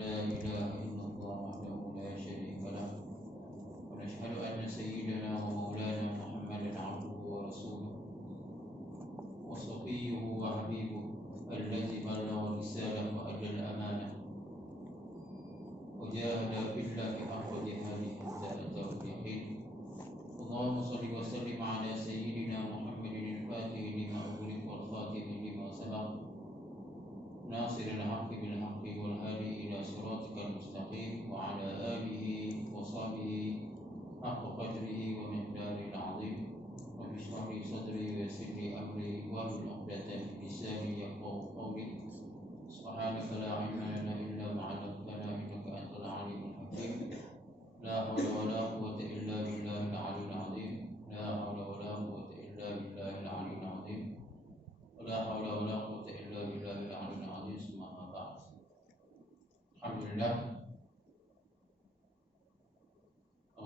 لا إله إلا الله وحده لا شريك له ونشهد أن سيدنا ومولانا محمدا عبده ورسوله وصفيه وحبيبه الذي بلغ الرسالة وأدى الأمانة وجاهد في الله حق جهاده حتى أتاه اليقين. اللهم صل وسلم على سيدنا محمد الفاتح لما أغلق والخاتم لما سبق ناصر الحق بالحق والهادي إلى صراطك المستقيم وعلى آله وصحبه حق قدره ومقداره العظيم. رب اشرح لي صدري ويسر لي أمري واحلل عقدة من لساني يفقهوا قولي. سبحانك لا علم لنا إلا ما علمتنا إنك أنت العليم الحكيم. لا حول ولا قوة إلا بالله العلي العظيم. لا حول ولا قوة إلا بالله العلي العظيم. ولا حول ولا قوة إلا بالله العلي العظيم. ثم أما بعد. Alhamdulillah,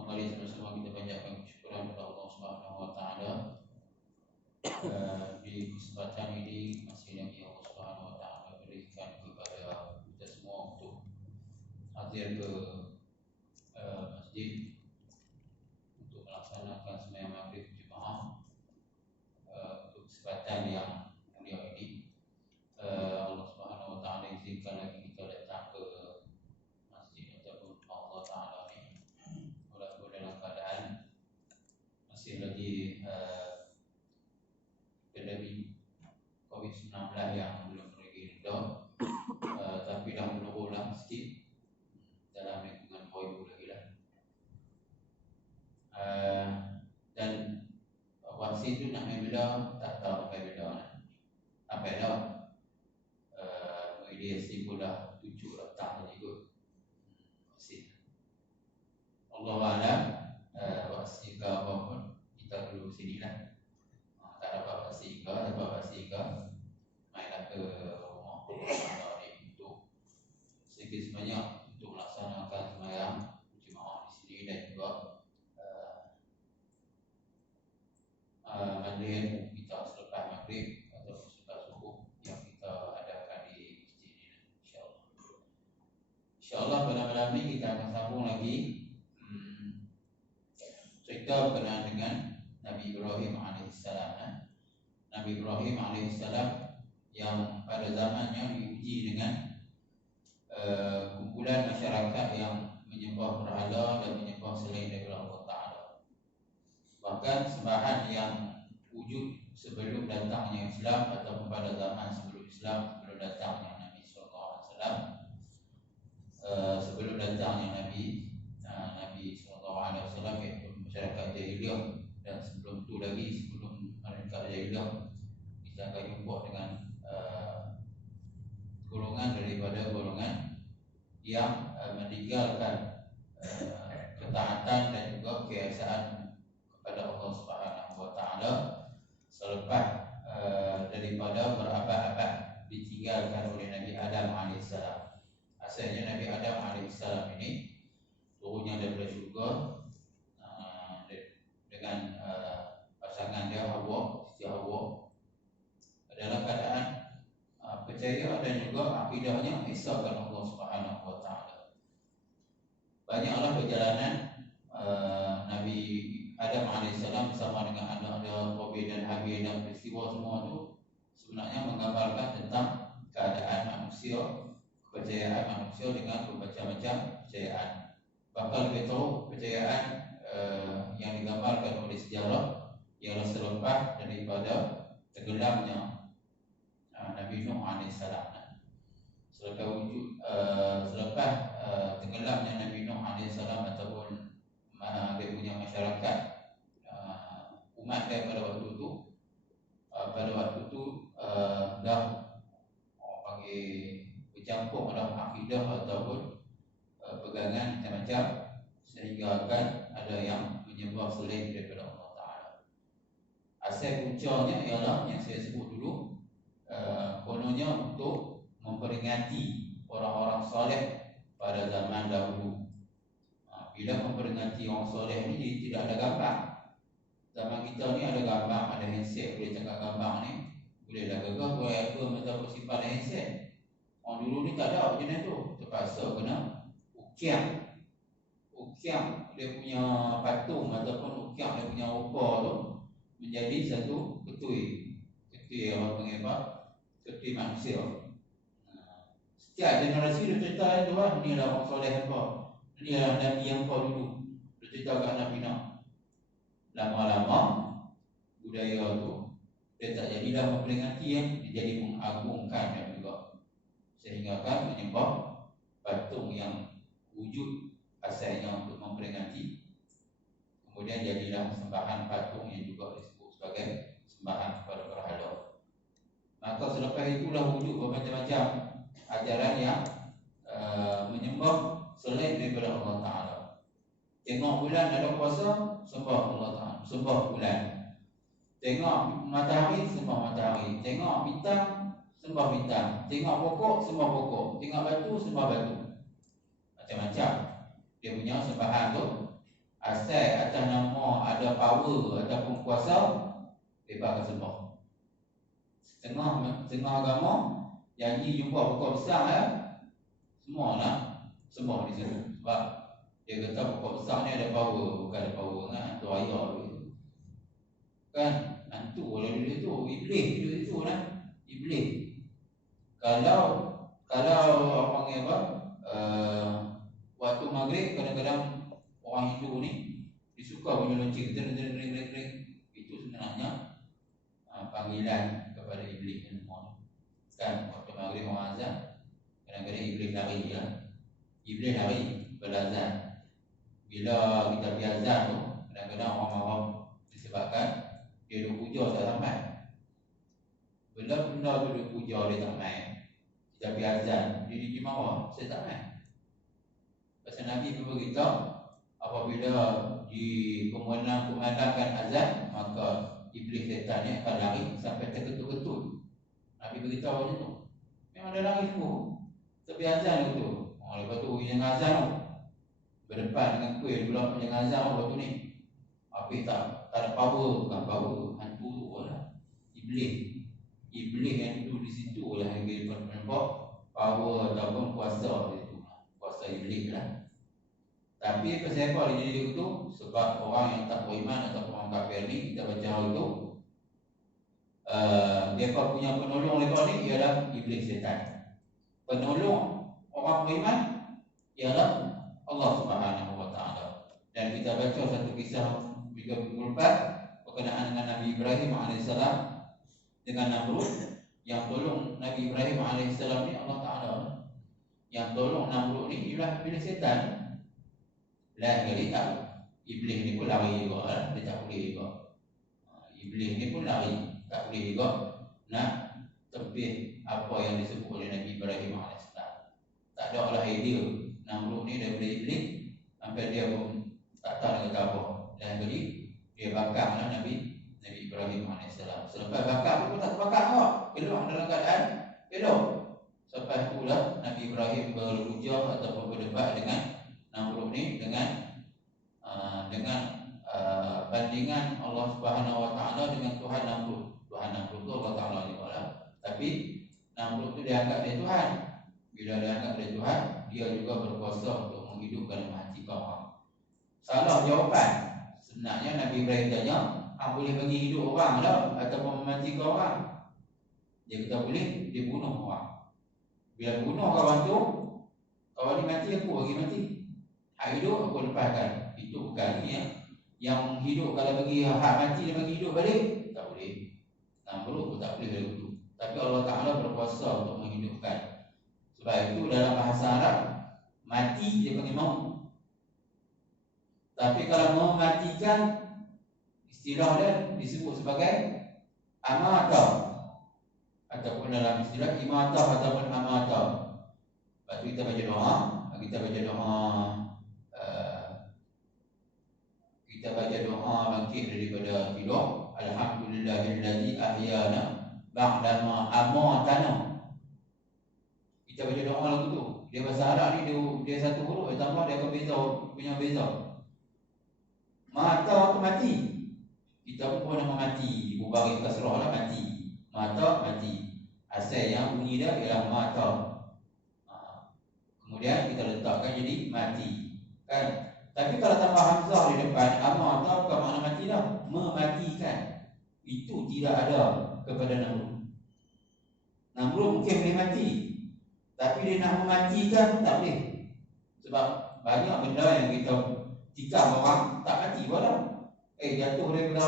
kali sama-sama kita panjatkan kesyukuran kepada Allah Subhanahu wa taala. Di kesempatan ini masih lagi Allah Subhanahu wa taala berikan kepada kita semua untuk hadir ke masjid untuk melaksanakan sembahyang maghrib jemaah untuk kesempatan yang mulia ini. Allah Subhanahu wa taala izinkan lagi kita datang ke masjid ataupun Allah taala ini walaupun dalam keadaan masih lagi pandemi COVID-19 yang belum lagi reda, tapi dah menurunlah sikit dalam lingkungan Poibu lagi lah. Dan vaksin tu nak main beda, tak tahu apa beda nak. Apa beda? Mediasi pula 7 letak tadi kot. Vaksin. Allah alam, vaksin ke apa pun kita perlu sini lah. Tak dapat vaksin ke, dapat vaksin ke, mainlah ke rumah atau untuk sedikit sebanyak untuk melaksanakan sembahyang jemaah di sini dan juga majlis kita selepas maghrib atau selepas subuh yang kita adakan di masjid ini, insyaAllah. InsyaAllah pada malam ini kita akan sambung lagi cerita berkenaan dengan Nabi Ibrahim AS. Nabi Ibrahim AS yang pada zamannya diuji dengan kumpulan masyarakat yang menyembah berhala dan menyembah selain daripada Allah Ta'ala. Bahkan sembahan yang wujud sebelum datangnya Islam ataupun pada zaman sebelum Islam, sebelum datangnya Nabi SAW, sebelum datangnya Nabi SAW, iaitu masyarakat jahiliyah, dan sebelum tu lagi, sebelum mereka jahiliyah, kita akan jumpa dengan golongan daripada golongan yang meninggalkan ketaatan dan juga keesaan kepada Allah Subhanahu wa taala selepas daripada berabad-abad ditinggalkan oleh Nabi Adam AS. Asalnya Nabi Adam AS ini turunnya daripada syurga dengan pasangan dia Siti Hawa, dalam keadaan percaya dan juga akidahnya mengesahkan Allah Subhanahu wa taala. Banyaklah perjalanan Nabi Adam AS bersama dengan anak-anak Qabil dan Habil, dan peristiwa semua itu sebenarnya menggambarkan tentang keadaan manusia, kepercayaan manusia dengan bermacam-macam kepercayaan. Bahkan lebih tahu kepercayaan yang digambarkan oleh sejarah ialah selepas daripada tenggelamnya Nabi Nuh AS. Selepas tenggelamnya Nabi Nuh AS ataupun dia punya masyarakat, umat dia pada waktu itu dah orang panggil bercampur dalam akidah ataupun pegangan macam-macam, sehingga akan ada yang menyembah selain daripada Allah Ta'ala. Asal puncanya ialah yang saya sebut dulu, kononnya untuk memperingati orang-orang soleh pada zaman dahulu. Bila memperingati orang soleh ni tidak ada gambar. Zaman kita ni ada gambar, ada handset, boleh cakap gambar ni, boleh dah gagah, boleh apa macam simpan handset. Orang dulu ni tak ada jenis tu, terpaksa kena ukiang. Ukiang dia punya patung ataupun ukiang dia punya rupa tu menjadi satu ketui. Ketui orang panggil apa? Ketui manusia. Setiap generasi dia cerita tu lah, ni lah orang soleh apa, ni lah Nabi yang kau dulu. Dia cerita kat Nabi Nak. Lama-lama budaya tu dia tak jadilah memperingati yang dia jadi mengagungkan dan juga sehingga kan menyembah patung yang wujud asalnya untuk memperingati, kemudian jadilah sembahan patung yang juga disebut sebagai sembahan kepada berhala. Maka selepas itulah wujud bermacam-macam ajaran yang menyembah selain daripada Allah Ta'ala. Tengok bulan ada puasa, sembah Allah Ta'ala, sembah bulan. Tengok matahari, sembah matahari. Tengok bintang, sembah bintang. Tengok pokok, sembah pokok. Tengok batu, sembah batu. Macam-macam dia punya sembahan tu. Asal atas nama ada power ataupun kuasa, bebas akan sembah. Setengah agama janji jumpa pokok besar ya, semua nak sembah di situ. Sebab dia kata pokok besar ni ada power. Bukan ada power kan, hantu ayah tu kan, hantu kalau duduk itu, iblis duduk itu kan, iblis. Kalau orang panggil apa, waktu maghrib kadang-kadang orang Hindu ni disuka punya lonceng kering. Itu sebenarnya panggilan kepada iblis semua kan. Waktu maghrib orang azan, kadang-kadang iblis lari ya. Iblis lari berazan. Bila kita pergi azan tu, kadang-kadang orang marah disebabkan dia duk puja tak sampai. Benda-benda tu duk puja dia tak sampai. Kita pergi azan, dia marah, saya tak sampai. Pasal Nabi pun beritahu, apabila dikumandangkan azan, maka iblis setan ni akan lari sampai terketut-ketut. Nabi beritahu macam tu. Memang dia lari semua. Tapi azan tu. Lepas tu yang azan tu berdepan dengan kuih pula yang azan waktu ni. Habis tak ada power, bukan power, hantu tu lah. Iblis yang duduk di situ lah yang dia nampak power ataupun kuasa itu. Kuasa iblis lah. Tapi pasal apa dia jadi begitu? Sebab orang yang tak beriman atau orang kafir ni, kita baca hal itu, mereka punya penolong mereka ni ialah iblis setan. Penolong orang beriman ialah Allah Subhanahu Wa Taala. Dan kita baca satu kisah 34 berkenaan dengan Nabi Ibrahim AS dengan Namrud. Yang tolong Nabi Ibrahim AS ni Allah Ta'ala. Yang tolong Namrud ni ialah iblis setan. Lain kali tak, iblis ni pun lari juga lah. Dia tak boleh juga. Iblis ni pun lari, tak boleh juga nak tepih apa yang disebut oleh Nabi Ibrahim AS. Tak ada lah idea Namrud ni daripada iblis sampai dia pun tak tahu nak kata apa. Dan kali dia bakar lah Nabi Ibrahim AS. Selepas bakar tu pun tak terbakar kok, elok dalam keadaan elok. Selepas itulah Nabi Ibrahim berhujah ataupun berdebat dengan Namrud ni dengan bandingan Allah Subhanahu Wa Taala dengan Tuhan Namrud. Tuhan Namrud tu Allah Taala juga lah. Tapi Namrud tu dia anggap dia Tuhan. Bila dia anggap dia Tuhan, dia juga berkuasa untuk menghidupkan dan mematikan orang. Salah jawapan. Sebenarnya Nabi Ibrahim tanya, boleh bagi hidup orang tak ataupun mematikan orang? Dia kata boleh, dia bunuh orang. Bila bunuh kawan tu, kawan ni mati, aku bagi mati. Hak hidup aku lepaskan. Itu bukan ni ya. Yang hidup kalau bagi hak mati dia bagi hidup balik, tak boleh. Namrud pun tak boleh begitu. Tapi Allah Ta'ala berkuasa untuk menghidupkan. Sebab itu dalam bahasa Arab, mati dia panggil maut. Tapi kalau mau matikan, istilah dia disebut sebagai amatah, ataupun dalam istilah imatah ataupun amatah. Lepas tu kita baca doa, bangkit daripada tidur. Alhamdulillahillazi ahyana ba'dama amatana. Kita baca doa lagu tu. Dia bahasa Arab ni dia satu huruf, dia tambah dia akan beza, punya beza. Mata tu mati. Kita pun nama mati, ibu bagi kasrah lah mati. Mata mati. Asal yang bunyi dia ialah mata. kemudian kita letakkan jadi mati, kan? Tapi kalau tambah hamzah di depan, amata bukan makna mati dah, mematikan. Itu tidak ada kepada Namrud. Namrud mungkin boleh mati, tapi dia nak mematikan tak boleh. Sebab banyak benda yang kita tikam orang tak mati pun dah. Jatuh daripada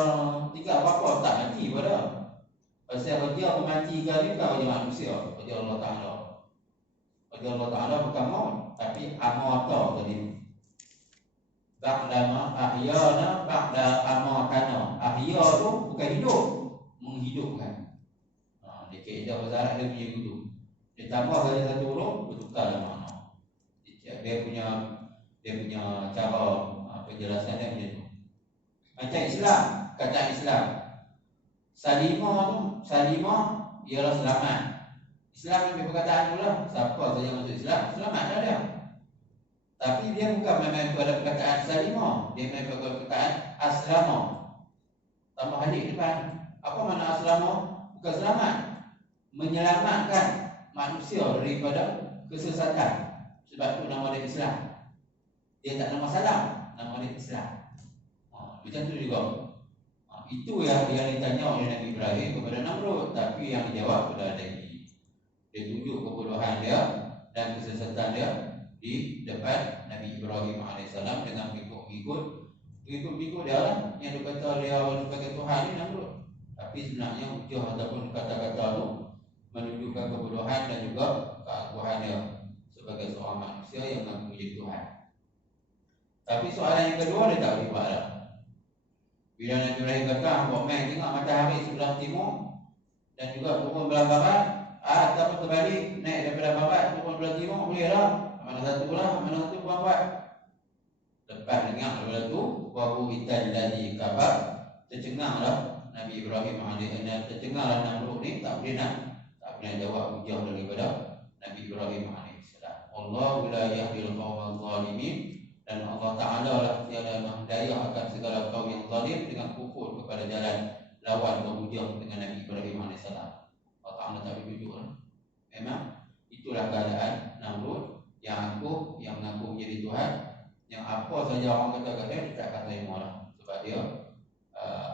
tikam apa tak mati pun dah. Pasal kerja mematikan ni bukan kerja manusia, kerja Allah Ta'ala. Kerja Allah Ta'ala bukan maut, tapi amata tadi. Ba'dama ahyana ba'da amatana. Ahya tu bukan hidup, menghidupkan. Dia kaedah bahasa Arab dia punya gitu. Dia tambah saja satu huruf, bertukarlah makna. Dia punya cara penjelasan dia macam tu. Macam Islam, kata Islam. Salimah ialah selamat. Islam ni perkataan pula, siapa saja masuk Islam, selamat dah dia. Tapi dia bukan memang pada perkataan salimah, dia memang pada perkataan aslama. Tambah alif depan. Apa makna aslama? Bukan selamat, menyelamatkan manusia daripada kesesatan. Sebab tu nama dia Islam. Dia tak nama salam, nama dia Islam. Macam tu juga. Itu yang ditanya oleh Nabi Ibrahim kepada Namrud, tapi yang dijawab kepada Nabi. Dia tunjuk kebodohan dia dan kesesatan dia di depan Nabi Ibrahim AS dengan pengikut dia lah yang berkata dia sebagai Tuhan ni Namrud. Tapi sebenarnya hujah ataupun kata-kata tu menunjukkan kebodohan dan juga keaguhan dia sebagai seorang manusia yang mengaku menjadi Tuhan. Tapi soalan yang kedua dia tak boleh buat lah. Bila Nabi Ibrahim kata, buat main tengok matahari sebelah timur dan juga turun belah barat, ataupun terbalik naik daripada barat turun belah timur, boleh lah. Mana satu lah, mana satu buang buat. Lepas dengar daripada tu, wahu ital ladzi kafar, tercenganglah Nabi Ibrahim AS, tercenganglah Namrud ni, tak boleh jawab hujah daripada Nabi Ibrahim AS. Allahu la yahdil qawmal zalimin, dan Allah Ta'ala lah tiada menghidayah akan segala kaum yang zalim dengan kufur kepada jalan lawan berhujah dengan Nabi Ibrahim AS. Allah Ta'ala tak boleh tunjuk lah. Memang itulah keadaan Namrud yang mengaku menjadi Tuhan, yang apa saja orang kata dia tak akan terima lah. Sebab dia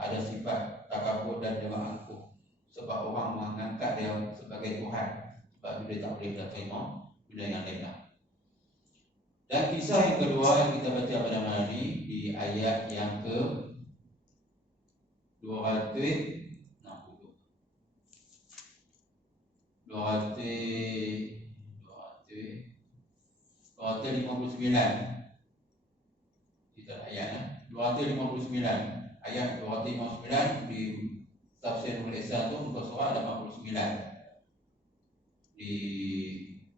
ada sifat takabur dan juga angkuh. Sebab orang mengangkat dia sebagai Tuhan, sebab dia tak boleh terima benda yang lain lah. Dan kisah yang kedua yang kita baca pada malam ini di ayat yang ke 259. Kita ayat 259. Ayat 259 di tafsir Al-Ihsan tu muka surat 89. Di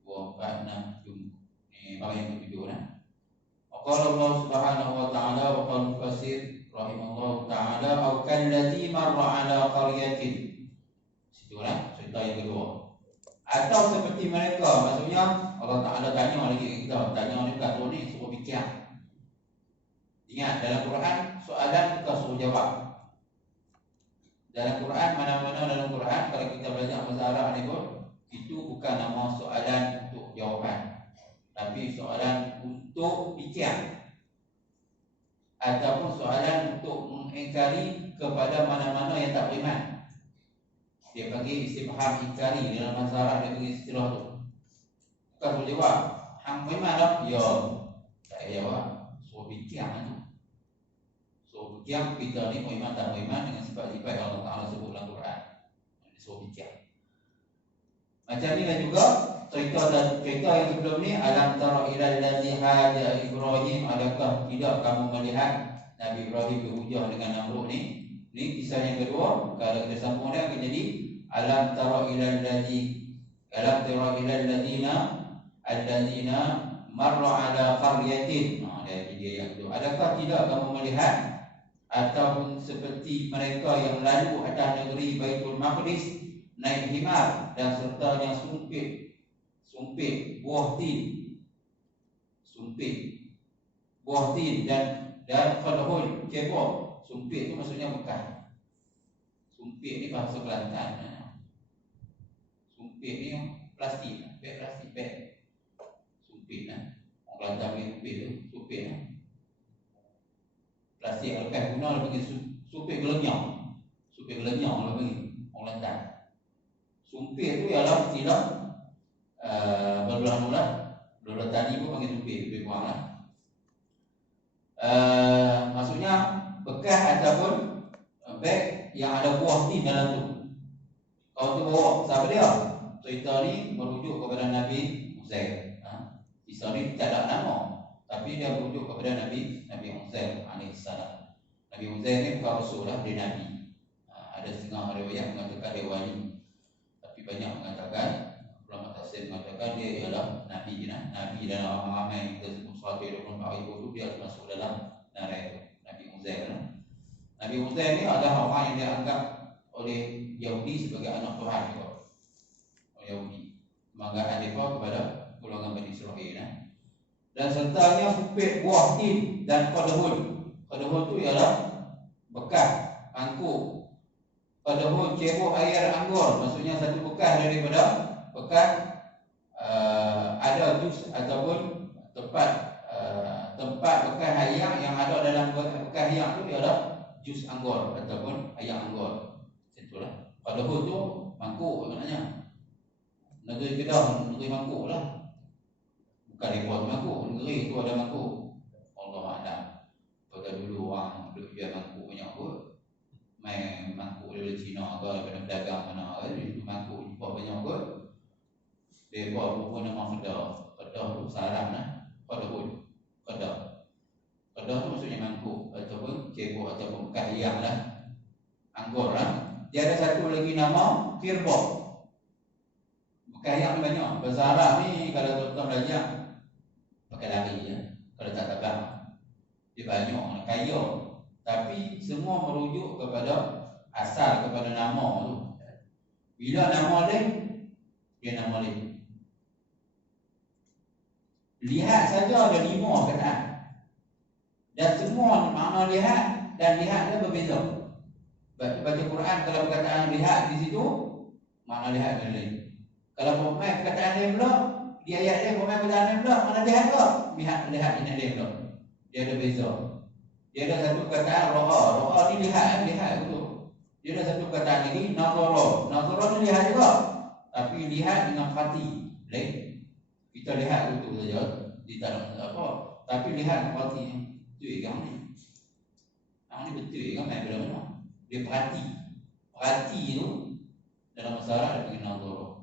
246 ni bahagian ke-7 nah. Qala Allah Subhanahu wa ta'ala wa qala mufassir rahimallahu ta'ala au kalladzi marra ala qaryatin. Situlah cerita yang kedua. Atau seperti mereka, maksudnya Allah Ta'ala tanya lagi kita, tanya ni kat ni suruh fikir. Ingat dalam Quran soalan bukan suruh jawab. Dalam Quran mana-mana dalam Quran kalau kita belajar bahasa Arab ni pun itu bukan nama soalan untuk jawapan, tapi soalan untuk fikir ataupun soalan untuk mengingkari kepada mana-mana yang tak beriman. Dia panggil istifham ingkari dalam bahasa Arab, dia panggil istilah tu. Bukan suruh jawab. Hang beriman tak? Ya. Tak jawab. Suruh fikir tu. Suruh fikir kita ni beriman tak beriman dengan sifat-sifat yang Allah Ta'ala sebut dalam Quran. Suruh fikir. Macam ni lah juga cerita yang sebelum ni, alam tara ilal ladzi haja Ibrahim, adakah tidak kamu melihat Nabi Ibrahim berhujah dengan Namrud ni? Ini kisah yang kedua. Kalau kita sambung dia akan jadi alam tara ilal ladzina marra ala qaryatin. Dia yang kedua. Adakah tidak kamu melihat ataupun seperti mereka yang lalu atas negeri Baitul Maqdis naik himar dan sertanya sumpit buah tin dan qadhul cebok. Sumpit itu maksudnya bekas. Sumpit ni bahasa Kelantan. Sumpit ni plastik, beg. Sumpit plastik lepas guna dia bagi supir gelenyang. Supir gelenyang dia bagi orang lantai. Sumpir tu ialah istilah belah tadi pun panggil sumpir, lebih kurang lah. Maksudnya bekas ataupun beg yang ada buah tin dalam tu. Kalau tu bawa siapa dia? Cerita ni merujuk kepada Nabi Uzair. Kisah ni tak ada nama, tapi dia merujuk kepada Nabi Uzair alaihissalam. Nabi Uzair ni bukan rasul lah, dia Nabi. Ada setengah riwayat mengatakan dia wali, tapi banyak mengatakan, ulama tafsir mengatakan dia ialah Nabi. Nabi dalam ramai kita sebut 124,000 tu dia masuk dalam narai itu, Nabi Uzair. Nabi Uzair ni adalah orang yang dianggap oleh Yahudi sebagai anak Tuhan juga. Yahudi kebanggaan mereka kepada golongan Bani Israel. Dan sertanya supir buah tin dan qadhun. Qadhun tu ialah bekas angkuk. Qadhun cebok air anggur, maksudnya satu bekas daripada bekas ada jus ataupun tempat bekas air yang ada dalam bekas air tu ialah jus anggur ataupun air anggur. Itulah. Qadhun tu mangkuk maknanya. Negeri Kedah, negeri mangkuk lah. Bukan repot mangkuk, negeri tu ada mangkuk. Allah A'lam. Pada dulu orang duduk jual mangkuk banyak kot. Main mangkuk dari Cina ke, daripada pedagang mana ke, di mangkuk jumpa banyak kot. Dia buat buku nama Kedah. Kedah tu sarang lah. Kedah tu maksudnya mangkuk ataupun cebok ataupun bekas hiang lah. Anggur lah. Dia ada satu lagi nama Kirbok. Kayak banyak. Bahasa Arab ni kalau tuan-tuan belajar pakai lari ya. Kalau tak tabang dia banyak kaya. Tapi semua merujuk kepada asal, kepada nama tu. Bila nama lain, dia nama lain. Lihat saja ada 5 kataan. Dan semua makna lihat dan lihat dia berbeza. Baca Quran kalau perkataan lihat di situ, makna lihat dan lain. Kalau pemain perkataan lain pula, di ayat dia pemain perkataan lain pula, mana lihat pula? Lihat ini lain pula. Dia ada beza. Dia ada satu perkataan ro'a ni lihat betul. Dia ada satu perkataan lagi nazara ni lihat juga. Tapi lihat dengan hati lain. Kita lihat betul saja di dalam apa. Tapi lihat dengan hati betul kan ni. Ni betul kan main bila mana? Dia perhati tu dalam masalah dia panggil nazara.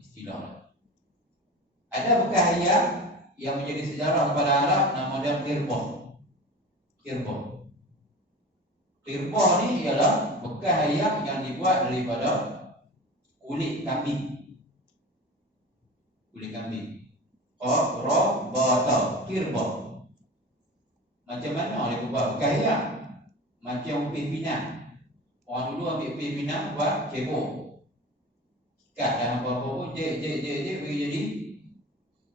Istilah. Ada bekas ayat yang menjadi sejarah kepada Arab, nama dia Kirbah. Kirbah ni ialah bekas ayat yang dibuat daripada kulit kambing. Bata Kirbah. Macam mana dia buat bekas ayat? Macam upih pinang. Orang dulu ambil upih pinang buat cebok. Kat dalam apa-apa pun jek bagi jadi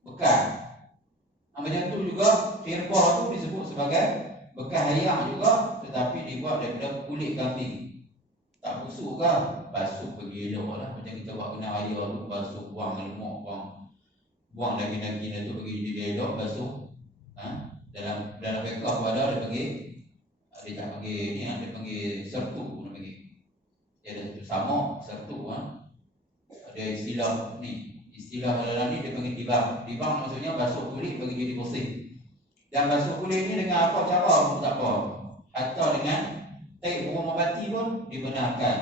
bekas. Macam tu juga kirbah tu disebut sebagai bekas ayam juga, tetapi dibuat daripada kulit kambing. Tak busuk ke? Basuh pergi elok lah. Macam kita buat kena raya tu, basuh, buang lemak, buang daging-daging tu pergi jadi elok, basuh. Dalam fiqh ada dia panggil, dia tak panggil ni, dia panggil sertu. Dia ada satu samak sertu Ada istilah ni. Istilah dalam ni dia panggil dibang. Dibang maksudnya basuh kulit bagi jadi bersih. Dan basuh kulit ni dengan apa cara pun tak apa. Atau dengan tape burung merpati pun dibenarkan.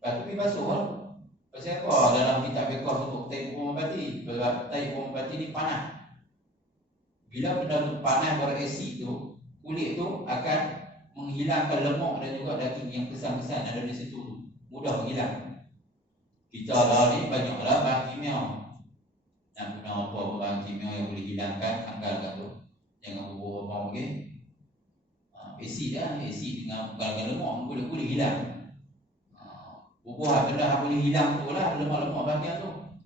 Lepas tu pergi basuh lah. Pasal apa dalam kitab fiqh sebut tape burung merpati? Sebab tape burung merpati ni panas. Bila benda tu panas berasid tu, kulit tu akan menghilangkan lemak dan juga daging yang kesan-kesan ada di situ tu. Mudah menghilang. Kita lah ni banyaklah bahan kimia. Nak guna apa bahan kimia yang boleh hilangkan anggal tu. Jangan bubur apa lagi. Asid lah, asid dengan anggal lemak boleh hilang. Bubur benda yang boleh hilang tu lah lemak-lemak bahagian tu.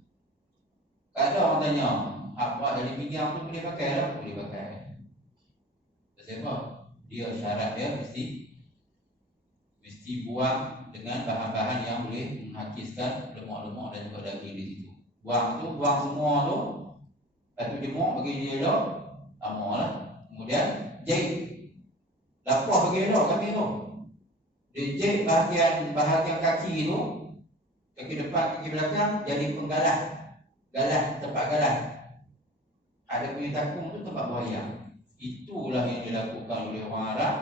Kadang orang tanya, apa dari pinggang tu boleh pakai lah? Boleh pakai. Sebab dia syarat dia mesti buang dengan bahan-bahan yang boleh menghakiskan lemak-lemak dan juga daging di situ. Buang semua tu. Lepas tu jemuk bagi dia elok. Lama lah. Kemudian jahit. Lapor bagi elok kami tu. Dia jahit bahagian kaki tu, kaki depan, kaki belakang, jadi penggalah. Tempat galah. Ada punya takung tu tempat buaya. Itulah yang dilakukan oleh orang Arab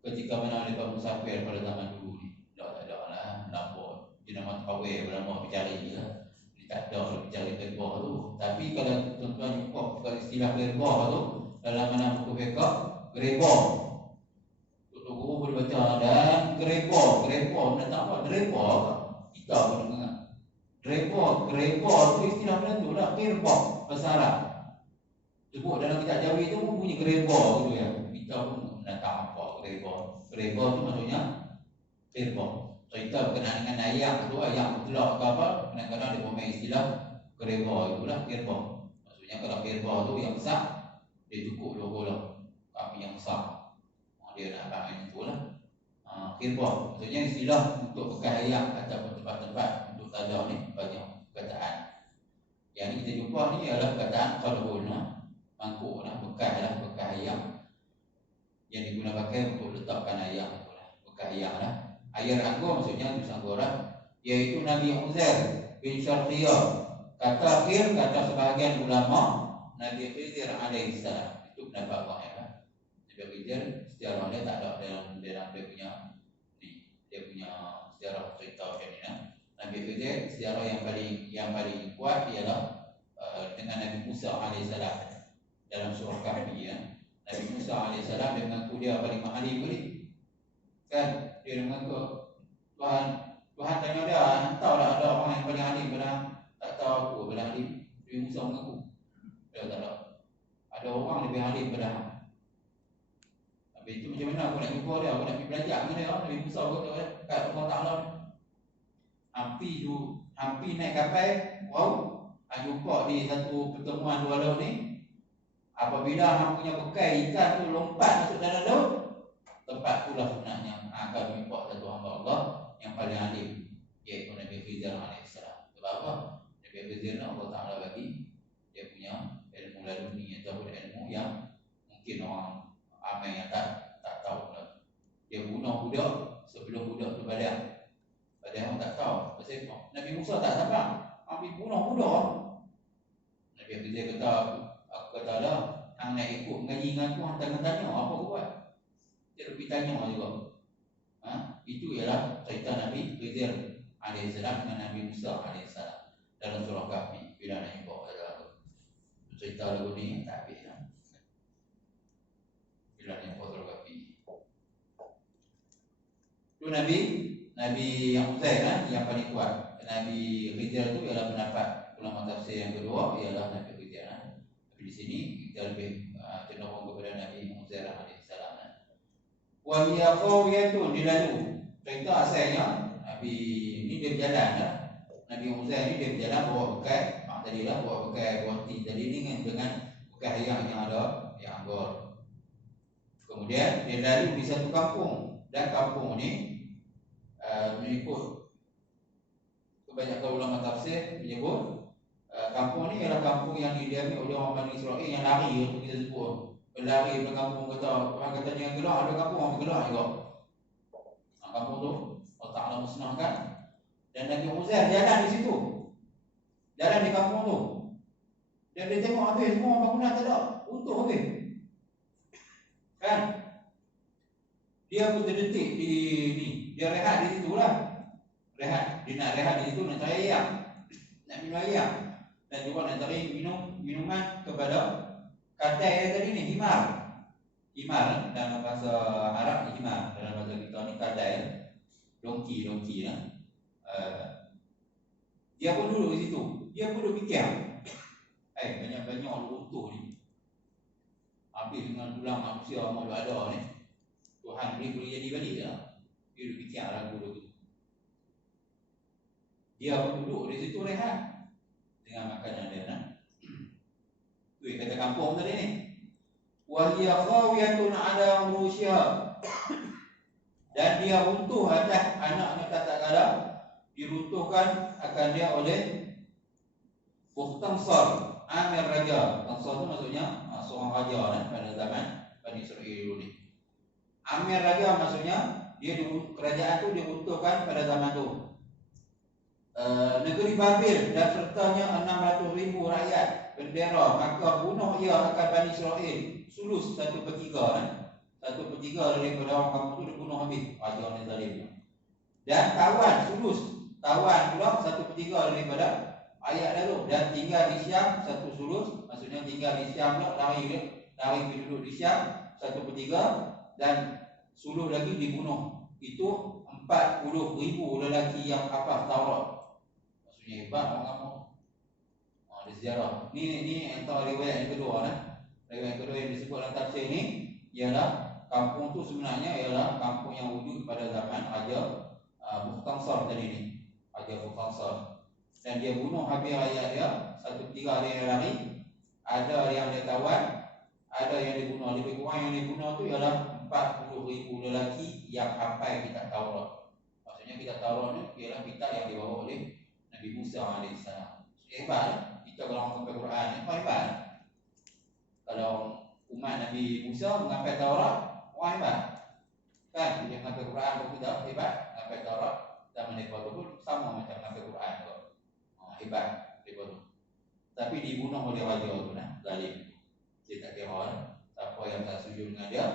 ketika mana mereka musafir pada zaman dulu ni. Tak ada lah, lapor. Dia nama kawai, berlama bercari je lah. Dia tak ada bercari gerbah tu. Tapi kalau tuan-tuan jumpa istilah gerbah tu, dalam mana buku fiqh, gerbah. Tuan guru boleh baca dan gerbah benda tak apa, gerbah kita pun dengar. Gerbah tu istilah benda tu lah, gerbah bahasa Arab. Sebut dalam kitab Jawi tu pun bunyi gerbah gitu ya. Kita pun nak tahu apa gerbah. Gerbah tu maksudnya gerbah. Cerita berkenaan dengan ayam tu, ayam telak ke apa, kadang-kadang dia pakai istilah gerbah, itulah gerbah. Maksudnya kalau gerbah tu yang besar, dia cukup dua bola. Tapi yang besar, dia nak pakai itu lah. Gerbah maksudnya istilah untuk bekas ayam ataupun tempat-tempat untuk tadah ni banyak perkataan. Yang ni kita jumpa ni adalah perkataan qalbun, mangkuk lah, bekas ayam yang diguna pakai untuk letakkan ayam tu lah, bekas ayam lah. Air anggur maksudnya jus anggur lah, iaitu Nabi Uzair bin Syarqiyah. Kata sebahagian ulama Nabi Khidir alaihissalam. Itu pendapat orang lah. Nabi Khidir sejarah dia tak ada dalam dia punya sejarah cerita macam ni lah. Nabi Khidir sejarah yang paling kuat ialah dengan Nabi Musa alaihissalam. Dalam surah Kahfi ya. Nabi Musa alaihissalam dia mengaku dia paling alim boleh. Kan dia mengaku Tuhan tanya dia, tahu tak ada orang yang paling alim pada tak tahu aku paling alim. Nabi Musa mengaku dia tak tahu. Ada orang lebih alim pada hang. Habis itu macam mana aku nak jumpa dia, aku nak pergi belajar dengan dia. Nabi Musa kata kat Allah Ta'ala hampir naik kapal. Wow, jumpa di satu pertemuan dua laut ni. Apabila hang punya bekal ikan tu lompat masuk dalam laut, tempat itulah sebenarnya akan jumpa satu hamba Allah yang paling alim, iaitu Nabi Khidir alaihissalam. Sebab apa? Nabi Khidir Allah Ta'ala bagi dia punya ilmu laduni ataupun ilmu yang mungkin orang ramai yang tak tahu lah. Dia bunuh budak sebelum budak tu balik. Padahal orang tak tahu. Pasal Nabi Musa tak sabar, hampir bunuh budak. Nabi Khidir kata, aku kata lah, hang nak ikut mengaji dengan aku, hang tanya apa aku buat. Dia pergi tanya juga. Itu ialah cerita Nabi Khidir alaihissalam dengan Nabi Musa alaihissalam dalam surah Kahfi. Bila nak jumpa adalah cerita lagu ni tak habis lah. Bila nak jumpa surah Kahfi itu Nabi yang Uzair yang paling kuat. Nabi Khidir tu ialah pendapat ulama tafsir yang kedua ialah Nabi Khidir. Tapi di sini kita lebih cenderung kepada Nabi Uzair alaihissalam. Wa hiya qawiyatun dilalu. Cerita asalnya Nabi ni dia berjalan lah. Nabi Uzair ni dia berjalan bawa bekal. Tadilah bawa bekal roti tadi ni dengan bekal ayam yang ada yang anggur. Kemudian dia lalu di satu kampung, dan kampung ni mengikut kebanyakan ulama tafsir menyebut kampung ni ialah kampung yang didiami oleh orang Bani Israel yang lari untuk kita sebut. Berlari dari kampung kata, orang kata jangan gelak, ada kampung orang gelak juga. Kampung tu Allah Ta'ala musnahkan. Dan Nabi Uzair jalan di situ, jalan di kampung tu. Dan dia tengok habis semua bangunan tak ada, untung habis. Kan? Dia pun terdetik di ni, dia rehat di situ lah. Dia nak rehat di situ, nak cari ayam, nak minum ayam, dan juga nak cari minuman kepada kadai tadi ni, himar dalam bahasa Arab, himar dalam bahasa kita ni kadai, dongki lah. Dia pun duduk di situ, dia pun duduk fikir, banyak runtuh ni, habis dengan tulang manusia mau ada ni, Tuhan boleh jadi balik lah. Dia duduk fikir ragu tu. Dia pun duduk di situ rehat dengan makanan dia nak. Tu kata kampung tadi ni. Wa hiya khawiyatun ala urusyiha. Dan dia runtuh atas anaknya tatkala diruntuhkan akan dia oleh Bukhtansar, Amir Raja. Tansar tu maksudnya seorang raja pada zaman Bani Israel dulu ni. Amir raja maksudnya kerajaan tu diruntuhkan pada zaman tu. Negeri Babil dan sertanya 600,000 rakyat bendera, maka bunuh ia akan Bani Israel sulus 1/3 1/3 daripada orang kampung tu dibunuh habis raja ni zalim. Dan tawan pula 1/3 daripada ayat lalu, dan tinggal di Syam 1/3, maksudnya tinggal di Syam pula lari pergi duduk di Syam 1/3, dan suluh lagi dibunuh. Itu 40,000 lelaki yang hafal Taurat. Maksudnya hebat orang kampung. Ada sejarah. Ni antara riwayat yang kedua lah. Riwayat kedua yang disebut dalam tafsir ni ialah kampung tu sebenarnya ialah kampung yang wujud pada zaman Raja Bukhtansar tadi ni. Raja Bukhtansar. Dan dia bunuh habis rakyat dia, 1/3 ada yang lari, ada yang dia tawan, ada yang dibunuh. Lebih kurang yang dibunuh tu ialah 40,000 lelaki yang hafal kitab Taurat. Maksudnya kitab Taurat ni ialah kitab yang dibawa oleh Nabi Musa AS. Hebat. Kita kalau orang sampai Quran ni hebat. Kalau umat Nabi Musa menghafal Taurat, orang hebat. Kan dia menghafal Quran pun kita hebat, menghafal Taurat zaman mereka tu pun sama macam menghafal Quran tu. Hebat mereka tu. Tapi dibunuh oleh raja tu nah, zalim. Dia tak kira siapa yang tak setuju dengan dia,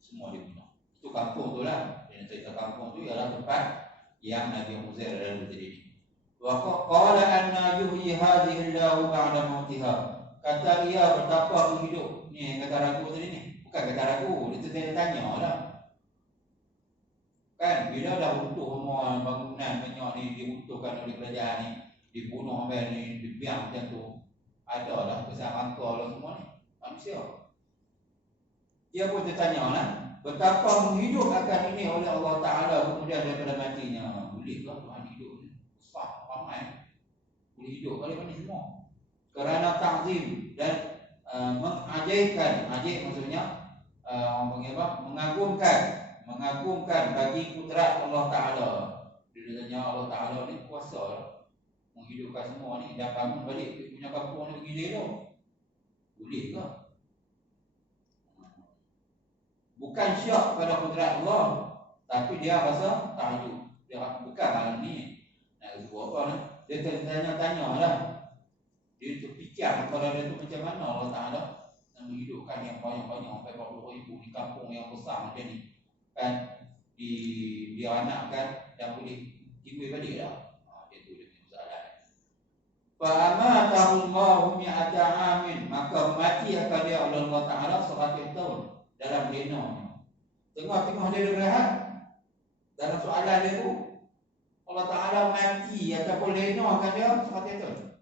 semua dibunuh. Itu kampung tu lah. Yang cerita kampung tu ialah tempat yang Nabi Uzair ada tadi ni. Wa qala anna yuhyi hadhihi Allahu ba'da mautiha. Kata ia betapa aku hidup. Ni kata ragu tadi ni. Bukan kata ragu, itu saya tanya lah. Kan bila dah runtuh semua bangunan banyak ni diruntuhkan oleh kerajaan ni, dibunuh sampai ni, dibiang macam tu. Adalah besar rangka lah semua ni manusia. Dia pun tertanya lah, betapa menghidup akan ini oleh Allah Ta'ala kemudian daripada matinya. Bolehkah Tuhan hidup ni? Besar, ramai boleh hidup kali ni semua. Kerana ta'zim dan mengajaibkan. Ajaib maksudnya orang panggil apa? Mengagumkan bagi kudrat Allah Ta'ala. Bila tanya Allah Ta'ala ni kuasa menghidupkan semua ni dan bangun balik dia punya kampung ni pergi elok. Boleh ke? Bukan syak pada kudrat Allah, tapi dia rasa takjub. Dia bukan malam ni nak sebut apa lah. Dia tanya-tanya lah. Dia terfikir kepada dia tu macam mana Allah Ta'ala nak menghidupkan yang banyak-banyak sampai 40,000 di kampung yang besar macam ni. Kan dianakkan dan boleh timbul balik lah. Itu dia punya soalan. Fa'amatahu Allahu mi'ata amin, maka mati akan dia oleh Allah Ta'ala 100 tahun dalam lenongnya. Tengah-tengah dia rehat dalam soalan dia tu, Allah Ta'ala mati ataupun lenong akan dia 100 tahun.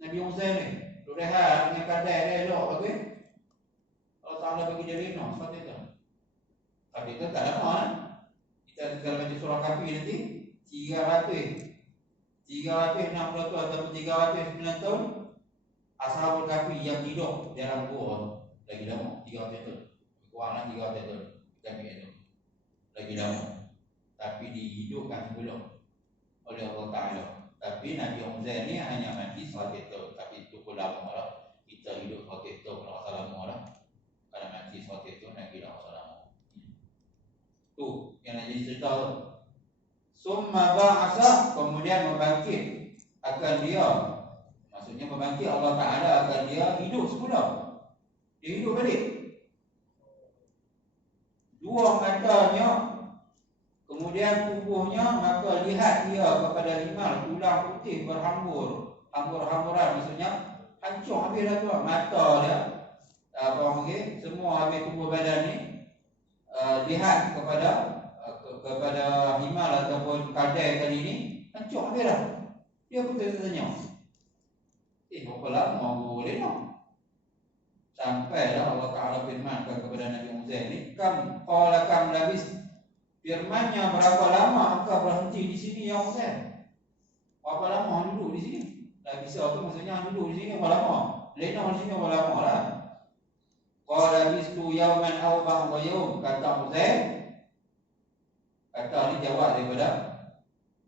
Nabi Uzair ni rehat dengan kadai dia elok okey. Allah Ta'ala bagi dia lenong 100 tahun. Tapi itu tak lama kan? Kita kalau baca surah Kahfi nanti 360 tahun atau 309 tahun Ashabul Kahfi yang hidup dalam gua lagi lama 300 tahun. Kuranglah 300 tahun. Kita ambil itu lagi lama. Tapi dihidupkan sebelum oleh Allah Ta'ala. Tapi Nabi Uzair ni hanya mati 100 tahun. Tapi itu pun lama lah. Kita hidup 100 tahun pun rasa lama lah. Kalau mati 100 tahun lagi dah rasa lama. Tu yang nak jadi cerita tu. Summa ba'asa, kemudian membangkit akan dia. Maksudnya membangkit Allah Ta'ala akan dia hidup semula. Dia hidup balik. Dua matanya, kemudian tubuhnya, maka lihat dia kepada himal tulang putih berhambur. Hambur-hamburan maksudnya hancur habis dah tu. Mata dia apa orang panggil, semua habis tubuh badan ni lihat kepada himal ataupun kadai kali ni hancur habis dah. Dia pun tanya, berapa lama boleh nak? Sampailah Allah Ta'ala firmankan kepada Nabi Uzair ni, kam labis. Firmannya, berapa lama engkau berhenti di sini ya Uzair? Berapa lama duduk di sini? Dah bisa tu maksudnya duduk di sini berapa lama? Lenong di sini berapa lama lah? Qala bistu yawman aw ba'da yawm, kata Uzair. Kata ni jawab daripada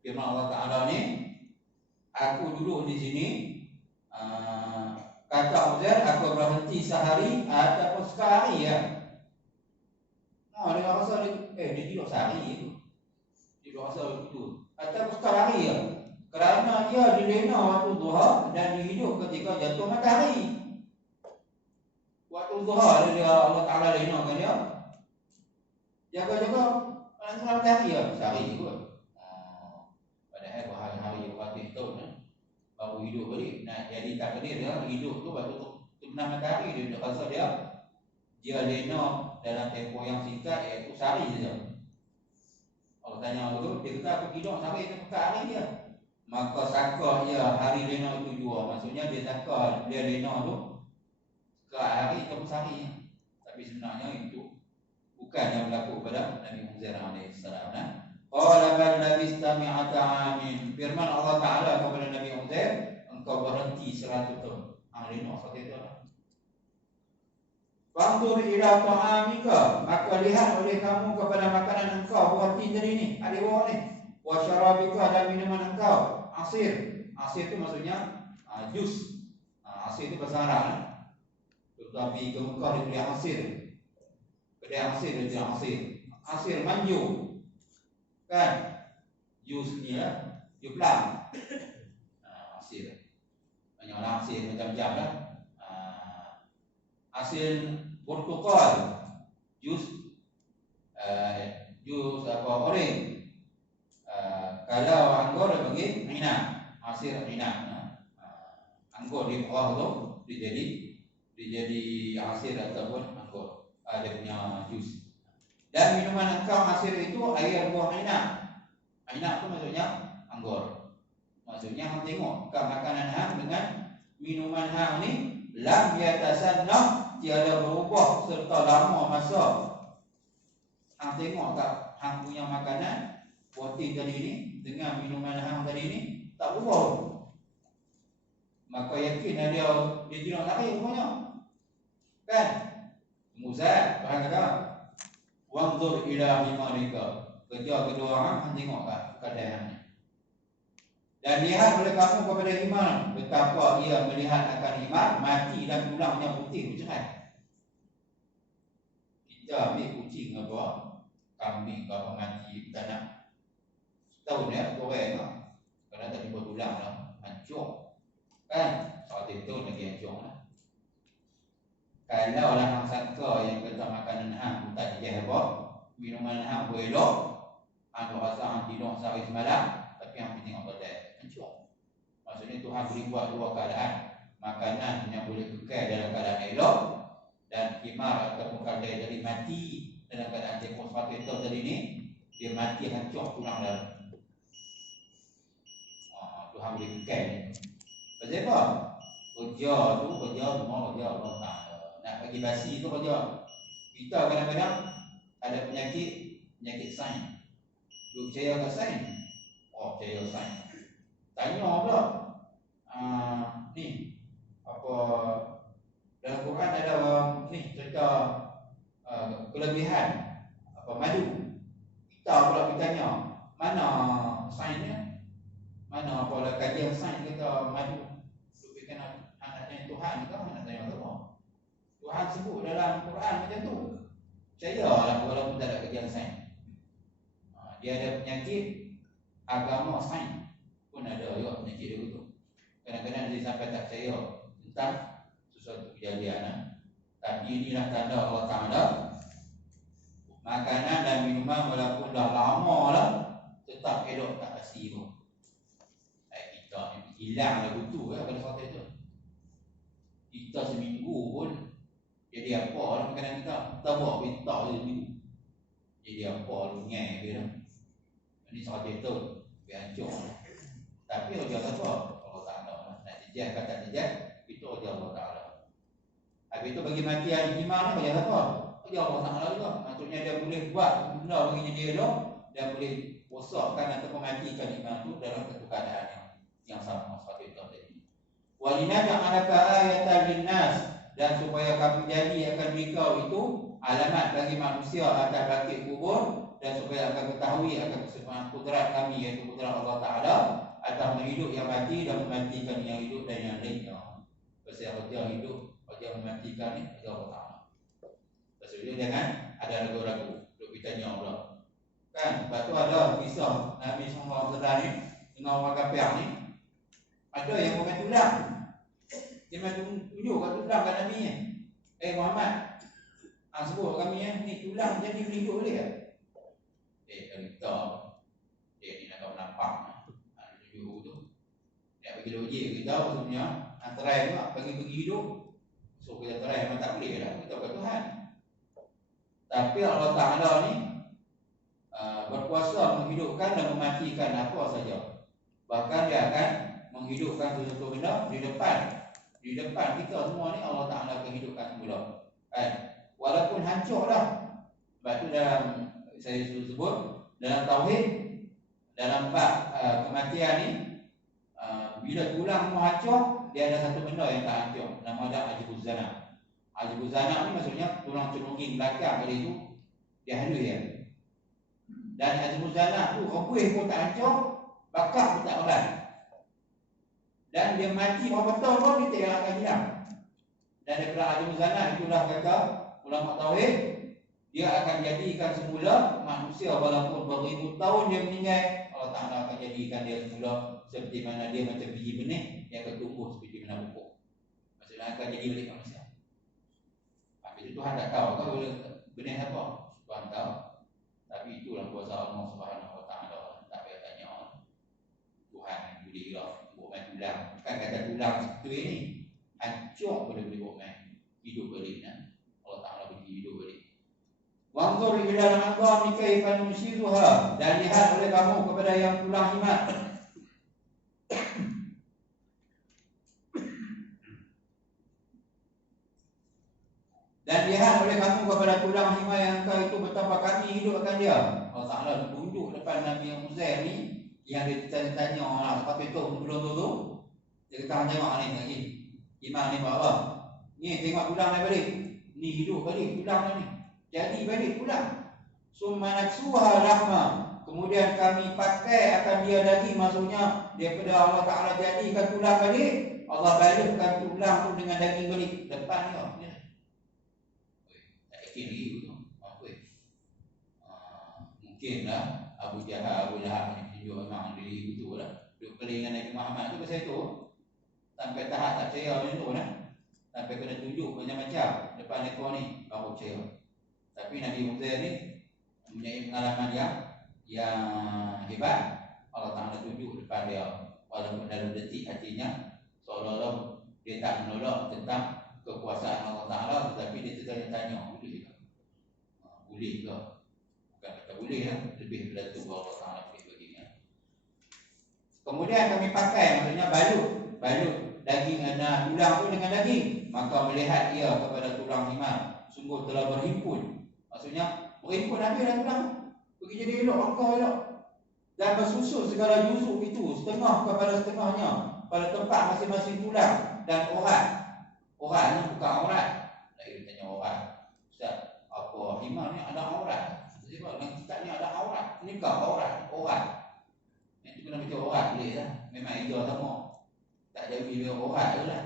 firman Allah Ta'ala ni, aku duduk di sini. Kata Uzair, aku berhenti sehari ataupun sekali ya. Dia hidup sehari tu. Dia rasa begitu. Atau sekali ya. Kerana dia dilena waktu duha dan dihidup ketika jatuh matahari. Waktu duha dia Allah Ta'ala lenakan dia. Jaga-jaga malam matahari ya. Sehari kot. Padahal berhari-hari waktu itu baru hidup balik. Nah, jadi tak dia hidup tu waktu terbenam matahari dia rasa dia lena dalam tempoh yang singkat iaitu sehari saja. Kalau tanya betul, dia kata aku hidup sampai ke hari dia. Maka sangka dia hari lena itu jua. Maksudnya dia sangka dia lena tu ke hari ke sehari. Tapi sebenarnya itu bukan yang berlaku pada Nabi Uzair alaihissalam. Qala bal labista mi'ata amin. Firman Allah Ta'ala kepada Nabi Uzair, engkau berhenti 100 tahun. Lena satu itu. Fanzur ila ta'amika, maka lihat oleh kamu kepada makanan engkau, berhenti tadi ni, ada bawah ni. Wa syarabika, dan minuman engkau, asir. Asir tu maksudnya jus. Asir tu bahasa Arab. Tetapi ke Mekah dia tulis asir. Kedai asir dia tulis asir. Asir manju. Kan? Jus ni lah, jus plum. Asir. Banyak orang asir macam-macam lah. Hasil portokal, jus oren. Kalau anggur dia bagi inap, hasil inap. Anggur di bawah tu dia jadi hasil ataupun anggur. Dia punya jus. Dan minuman engkau hasil itu air buah inap. Inap tu maksudnya anggur. Maksudnya hang tengok makanan hang dengan minuman hang ni lam yatasannah, tiada berubah serta lama masa. Hang tengok tak hang punya makanan roti tadi ni dengan minuman hang tadi ni tak berubah. Maka yakin dia tidak lari rupanya. Kan? Muzat bahang kata wanzur ila himarika. Kerja kedua hang tengok tak keadaan ni. Dan lihat oleh kamu kepada iman, betapa ia melihat akan iman mati dan tulangnya putih bercerai. Kita ambil kucing apa, kambing apa mati tak nak. Tahu dia korek tak? Kerana tak jumpa tulang lah, hancur. Kan? Saat itu lagi hancur lah. Kalau lah hang sangka yang kata makanan hang tak dijahit apa, minuman hang berelok, hang rasa hang tidur sehari semalam, tapi hang tengok betul. Maksudnya Tuhan boleh buat dua keadaan. Makanan yang boleh kekal dalam keadaan elok, dan himar ataupun keldai jadi mati dalam keadaan tempoh sepatu itu tadi ni, dia mati hancur tulang dalam. Tuhan boleh kekal ni. Pasal apa? Kerja semua kerja Allah Ta'ala. Nak bagi basi tu kerja. Kita kadang-kadang ada penyakit sains. Duk percaya ke sains? Percaya sains. Tanya pula ni apa dalam Quran ada ni cerita kelebihan apa madu. Kita pula bertanya mana sainsnya, mana apa kajian sains kata madu bukan anaknya Tuhan ke mana tanya apa. Tuhan sebut dalam Quran macam tu. Percayalah walaupun tak ada kajian sains. Dia ada penyakit agama sains pun ada juga penyakit dia begitu. Kadang-kadang dia sampai tak percaya tentang sesuatu kejadian. Tapi inilah tanda Allah Ta'ala. Makanan dan minuman walaupun dah lama lah, tetap elok tak basi tu. Kita ni hilang lah butuh pada suatu itu. Kita seminggu pun jadi apa lah makanan kita. Kita buat berita je seminggu. Jadi apa lah ngai ke lah. Ini suatu itu hancur. Tapi raja apa? Allah Ta'ala nak dijah kata dijah, itu raja Allah Ta'ala. Habis itu bagi mati ahli iman ni raja apa? Raja Allah Ta'ala juga. Maksudnya dia boleh buat benda bagi dia elok, dia boleh rosakkan atau mematikan iman tu dalam satu keadaan yang sama seperti itu tadi. Walinaj'alaka ayatan linnas, dan supaya kamu jadi akan mereka itu alamat bagi manusia akan bangkit kubur, dan supaya akan ketahui akan kesempurnaan kudrat kami, iaitu kudrat Allah Ta'ala atas menghidup yang mati dan mematikan yang hidup dan yang lainnya. Pasal raja hidup, raja mematikan ni, raja Allah Ta'ala. Pasal dia jangan ada ragu-ragu. Duk bertanya pula. Kan, lepas tu ada kisah Nabi SAW ni dengan orang kafir ni. Ada yang pakai tulang. Dia main tunjuk kat tulang kat Nabi ni. Muhammad, sebut kami ni tulang jadi boleh hidup boleh tak? Kita dia ni nak nampak tunjuk tu. Dia bagi logik kita maksudnya antara juga bagi hidup. So kita try memang tak boleh lah, kita bukan Tuhan. Tapi Allah Ta'ala ni berkuasa menghidupkan dan mematikan apa saja. Bahkan dia akan menghidupkan sesuatu benda di depan kita semua ni. Allah Ta'ala akan hidupkan semula. Walaupun hancur dah. Sebab tu dalam saya sebut dalam tauhid, dalam bab kematian ni, bila tulang semua hancur, dia ada satu benda yang tak hancur, nama dia ajibuz zana. Ajibuz zana ni maksudnya tulang celungking belakang tadi tu dia halus ya. Dan ajibuz zana tu roboh pun tak hancur, bakar pun tak berat. Dan dia mati berapa tahun pun dia tak akan hilang. Dan daripada ajibuz zana itulah kata ulama tauhid, dia akan jadikan semula manusia walaupun beribu tahun dia meninggal, Allah Ta'ala akan jadikan dia semula seperti mana dia macam biji benih yang akan tumbuh seperti mana pokok. Maksudnya akan jadi balik manusia. Tapi itu Tuhan tak tahu kau benih apa. Tuhan tahu. Tapi itulah kuasa Allah Subhanahu Wa Ta'ala. Tak payah tanya Tuhan yang boleh lah buat main tulang. Bukan kata tulang situ ini hancur boleh buat main hidup balik. Allah Ta'ala boleh hidup balik. Wanzur ila al-'idhami kaifa nunshizuha, dan lihat oleh kamu kepada yang tulang himat. Dan lihat oleh kamu kepada tulang himat yang kau itu betapa kami hidupkan dia. Allah Ta'ala tunjuk depan Nabi Uzair ni yang dia tanya lah seperti itu belum tu. Dia kata tengok ni lagi. Imam ni bawah. Ni tengok tulang ni balik. Ni hidup balik tulang ni. Jadi balik pulang. Summa naksuha rahma. Kemudian kami pakai akan dia daging, maksudnya daripada Allah Ta'ala jadikan tulang balik, Allah balikkan tulang tu dengan daging balik depan ni. Tak yakin lagi tu. Mungkinlah Abu Jahal, Abu Lahab ni tunjuk memang diri betul lah. Duk kelingan Nabi Muhammad tu pasal tu. Sampai tahap tak percaya macam tu lah. Sampai kena tunjuk macam-macam depan ekor ni baru percaya. Tapi Nabi Uzair ni mempunyai pengalaman yang hebat. Allah Ta'ala tunjuk depan dia, walaupun dalam detik hatinya seolah-olah dia tak menolak tentang kekuasaan Allah Ta'ala, tetapi dia tertanya-tanya, boleh ke? Boleh ke? Bukan kata boleh lah, lebih daripada tu Allah Ta'ala boleh baginya. Kemudian kami pakai, maksudnya balut daging tulang tu dengan daging. Maka melihat ia kepada tulang himat, sungguh telah berhimpun. Maksudnya berhimpun habis dah tulang, pergi jadi elok, angkau elok. Dan bersusun segala juzuk itu, setengah kepada setengahnya, pada tempat masing-masing tulang dan urat. Urat ni bukan urat. Lagi tanya urat, Ustaz, apa himat ni ada urat? Sebab dalam kitab ni ada urat. Ni ke urat? Yang tu kena baca urat boleh lah. Memang hijau sama. Tak ada bila urat je lah.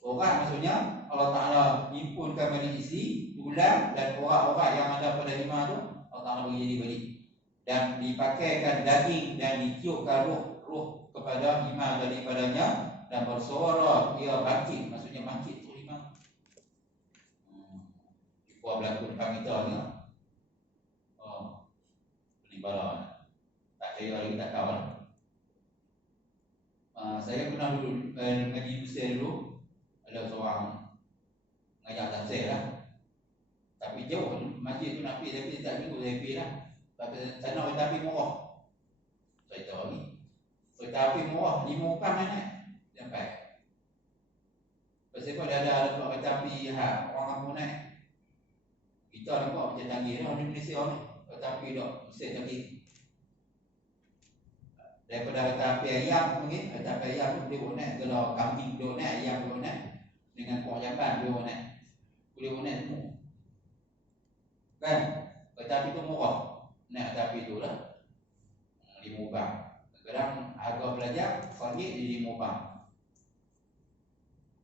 Urat maksudnya Allah Ta'ala himpunkan balik isi tulang dan urat-urat yang ada pada himat tu, Allah Ta'ala bagi jadi balik. Dan dipakaikan daging dan ditiupkan ruh kepada himat daripadanya, dan bersuara ia bangkit. Maksudnya bangkit tu himat. Buat berlaku depan kita ni. Penimbalan. Tak percaya lagi, tak tahu lah. Saya pernah dulu ngaji Mesir dulu. Ada seorang ngajak tafsir lah. Tapi jauh masjid tu nak pergi, tapi tak minggu saya pergi lah. Sana kereta api murah. Saya tahu lagi kereta api murah, 5 ukam naik sampai. Pasal dia ada kereta api orang kampung naik. Kita nampak macam canggih lah di Malaysia ni. Kereta api dok Mesir canggih. Daripada kereta api ayam mungkin, kereta api ayam tu boleh naik. Kalau kambing boleh naik, ayam boleh naik. Dengan pok jamban boleh naik. Boleh naik semua. Kan? Kereta api tu murah. Naik kereta api tu lah 5 bang. Kadang harga pelajar RM1 di 5 bang.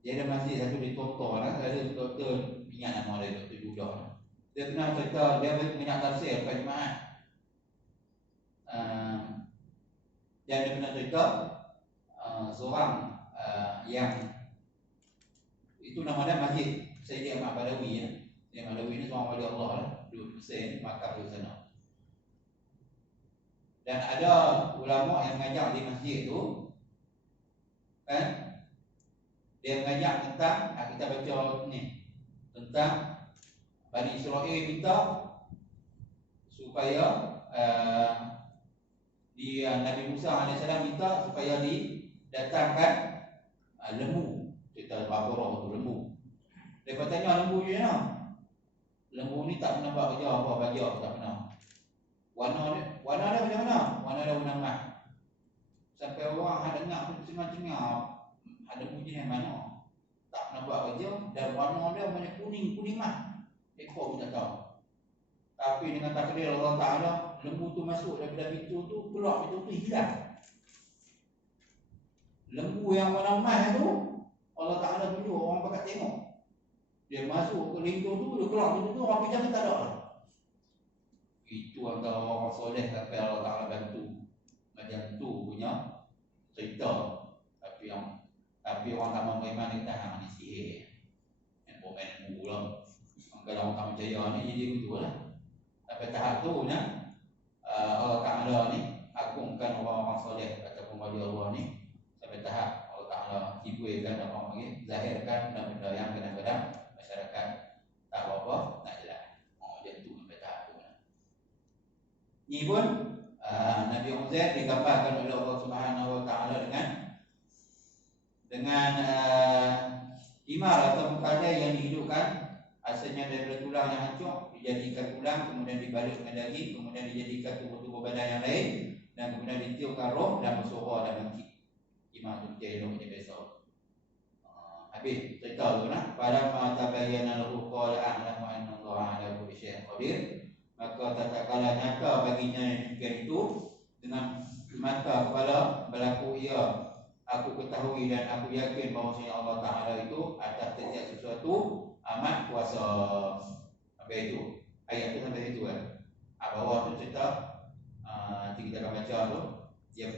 Dia ada masjid satu di Tontor lah. Ada Dr. Ingat nama dia, Dr. Judah lah. Dia pernah cerita, dia banyak tafsir bukan jemaah. Dan dia pernah cerita seorang yang itu nama dia Masjid Sayyidi Ahmad Badawi ya. Sayyidi Ahmad Badawi ni seorang wali Allah lah, duduk di Mesir, makam di sana. Dan ada ulama yang mengajar di masjid tu, kan? Dia mengajar tentang, kita baca ni, tentang Bani Israel minta supaya Nabi Musa AS minta supaya didatangkan lembu. Cerita Baqarah tu lembu. Dia tanya lembu ni mana? Lembu ni tak pernah buat kerja apa baju, tak pernah. Warna dia macam mana? Warna dia warna emas. Sampai orang ada dengar tu cengar-cengar, ada bunyi yang mana? Tak pernah buat kerja dan warna dia banyak kuning emas. Ekor pun tak tahu. Tapi dengan takdir Allah Ta'ala, lembu tu masuk daripada pintu tu, keluar pintu tu hilang. Lembu yang warna emas tu, Allah Ta'ala tunjuk orang pakat tengok. Dia masuk ke pintu tu, dia keluar pintu tu, orang pijak tak ada lah. Itu antara orang soleh sampai Allah Ta'ala bantu. Macam tu punya cerita. Tapi orang tak mahu beriman kita hang ni sihir. Yang main lembu lah. Kalau orang tak percaya ni jadi begitu lah. Sampai tahap tu Allah Ta'ala ni agungkan orang-orang soleh ataupun wali Allah ni. Sampai tahap Allah Ta'ala hiburkan apa panggil, zahirkan benda-benda yang kadang-kadang masyarakat tak apa-apa nak jelas. Macam tu sampai tahap tu. Ni pun Nabi Uzair digambarkan oleh Allah Subhanahu Wa Ta'ala dengan himar atau mukadai yang dihidupkan. Asalnya daripada tulang yang hancur dijadikan tulang, kemudian dibalut dengan daging, kemudian dijadikan tubuh-tubuh badan yang lain, dan kemudian ditiupkan roh dan bersuara dan bangkit. Himar tu macam elok macam biasa. Habis cerita tu nak. Falamma tabayyana lahu qala a'lamu anna Allaha 'ala kulli syai'in qadir. Maka tatkala nyata baginya demikian itu, dengan mata kepala berlaku ia, aku ketahui dan aku yakin bahawasanya Allah Ta'ala itu atas setiap sesuatu amat kuasa. Sampai itu ayat tu, sampai itu kan. Bawah tu cerita nanti kita akan baca tu, dia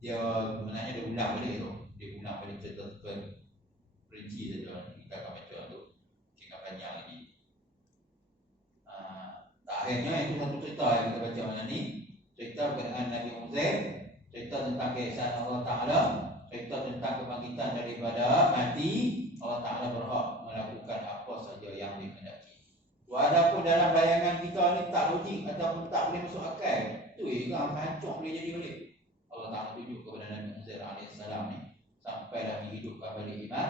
sebenarnya dia ulang balik tu. Dia ulang balik cerita perinci saja. Kita akan baca tu sehingga panjang lagi. Akhirnya itu satu cerita yang kita baca macam ni. Cerita berkenaan Nabi Uzair, cerita tentang keesaan Allah Ta'ala, cerita tentang kebangkitan daripada mati. Allah Ta'ala berhak melakukan apa saja yang dikehendaki. Walaupun dalam bayangan kita ni tak logik ataupun tak boleh masuk akal, tu kan hancur boleh jadi balik. Allah Ta'ala tunjuk kepada Nabi Uzair AS ni, sampailah dihidupkan balik himar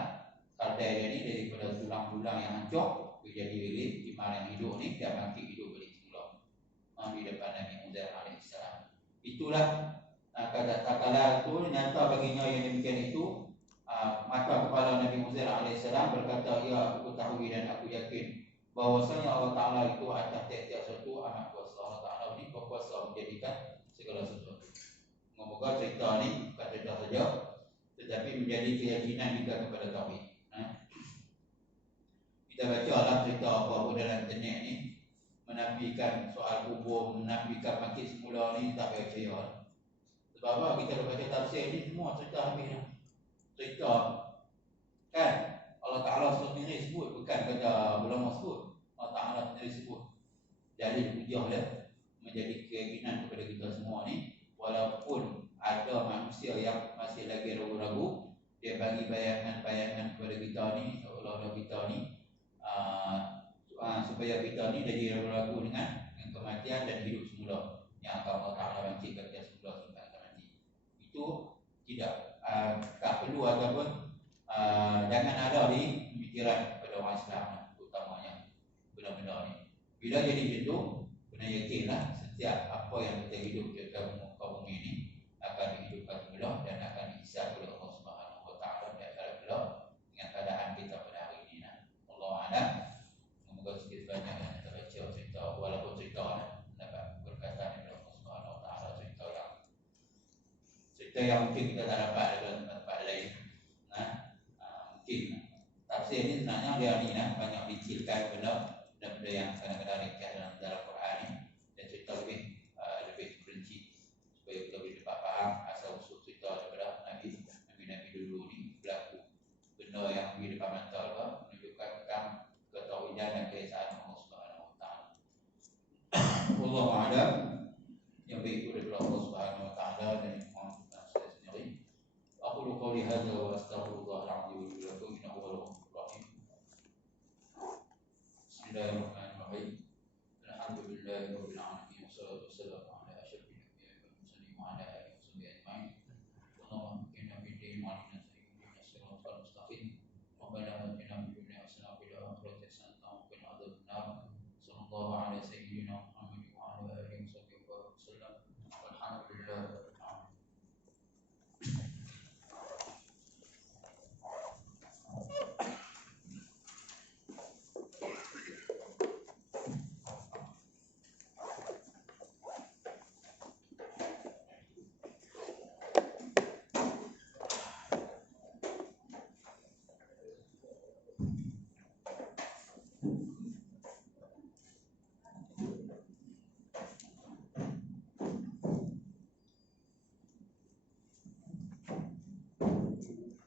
kardai dia ni daripada tulang-tulang yang hancur jadi balik himar yang hidup ni, dia bangkit hidup balik semula di depan Nabi Uzair AS. Itulah kata-kata tu nyata baginya yang demikian itu. Maka kepala Nabi Uzair AS berkata, ya aku ketahui dan aku yakin bahawasanya Allah Ta'ala itu atas tiap-tiap sesuatu amat kuasa. Allah Ta'ala ini berkuasa menjadikan segala sesuatu. Semoga cerita ni bukan cerita saja, tetapi menjadi keyakinan kita kepada tauhid. Kita baca dalam cerita apa-apa dalam internet ni, menafikan soal kubur, menafikan bangkit semula ni, tak percaya. Sebab apa? Kita baca tafsir ni semua cerita habis. Cerita kan Allah Ta'ala sendiri sebut, bukan kata ulama sebut. Allah Ta'ala sendiri sebut. Jadi hujah dia menjadi keyakinan kepada kita semua ni. Walaupun ada manusia yang masih lagi ragu-ragu, dia bagi bayangan-bayangan kepada kita ni, seolah-olah kita ni supaya kita ni jadi ragu-ragu dengan kematian dan hidup semula yang akan Allah Ta'ala bangkitkan kita semula sampai kita mati. Itu tidak tak perlu ataupun jangan ada di pemikiran kepada orang Islam utamanya benda-benda ni. Bila jadi macam, kena yakinlah setiap apa yang kita hidup di muka bumi ini akan dihidupkan semula dan akan dihisab oleh Allah Subhanahu Wa Ta'ala di akhirat kelak dengan keadaan kita pada hari ini. Allah a'lam. Semoga sedikit banyak yang kita baca cerita, walaupun cerita dapat berkaitan dengan Allah Subhanahu Wa Ta'ala, cerita yang mungkin kita tak dapat dalam tempat lain. Mungkin tafsir ni sebenarnya dia ni banyak dicilkan benda-benda yang kadang-kadang ringkas dalam Quran ni, dan cerita lebih perinci supaya kita boleh dapat faham asal usul di depan mata apa menunjukkan tentang ketauhidan dan keesaan Allah Subhanahu wa taala. Wallahu a'lam. Yang baik itu dari Allah Subhanahu wa taala dan yang mohon tentang saya sendiri. Aku qouli hadza wa astaghfirullah al-azim li wa lakum innahu huwal ghafurur rahim. Bismillahirrahmanirrahim. Alhamdulillahi rabbil alamin wassalatu wassalamu ala asyrafil anbiya'i wal mursalin wa ala alihi washabbihi ajma'in. Allahumma inna fid din wa inna sayyidina siratal mustaqim. Rabbana atina fid dunya hasanah wa fil akhirati hasanah wa qina adzabannar. Sallallahu alaihi